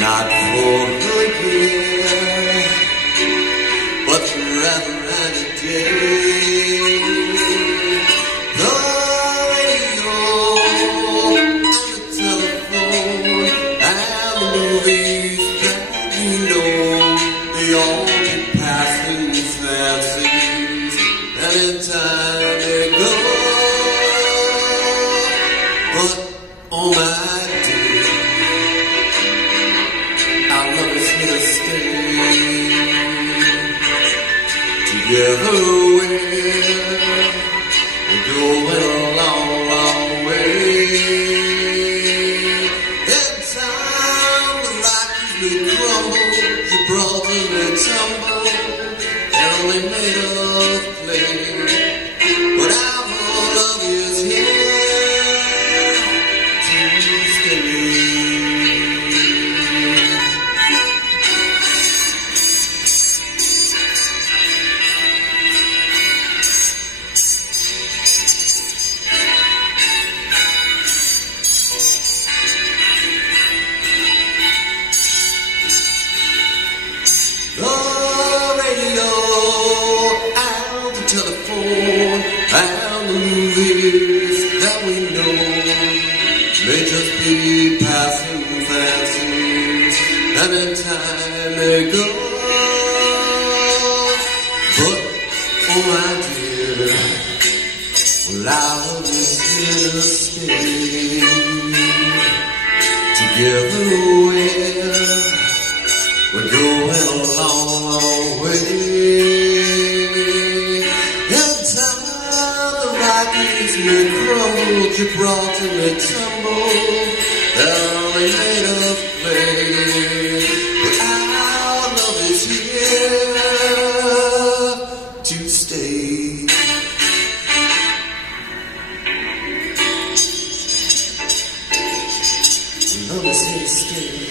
not for again, but forever and a day. The radio and the telephone and the movies that we know, they all keep passing fancies, and in time they go. But oh my dear, our love is here to stay. Together we're going a long, long way. In time the Rockies may crumble, Gibraltar may tumble, they're only made of clay. But our love is here to stay. The radio and the telephone and the movies that we know may just be passing fancies, and in time they go. But oh my dear, well our love is here to stay. Together we're going a long, long way. In time the Rockies may crumble, Gibraltar may tumble, they're only made of clay. But our love is here to stay. Love is here to stay.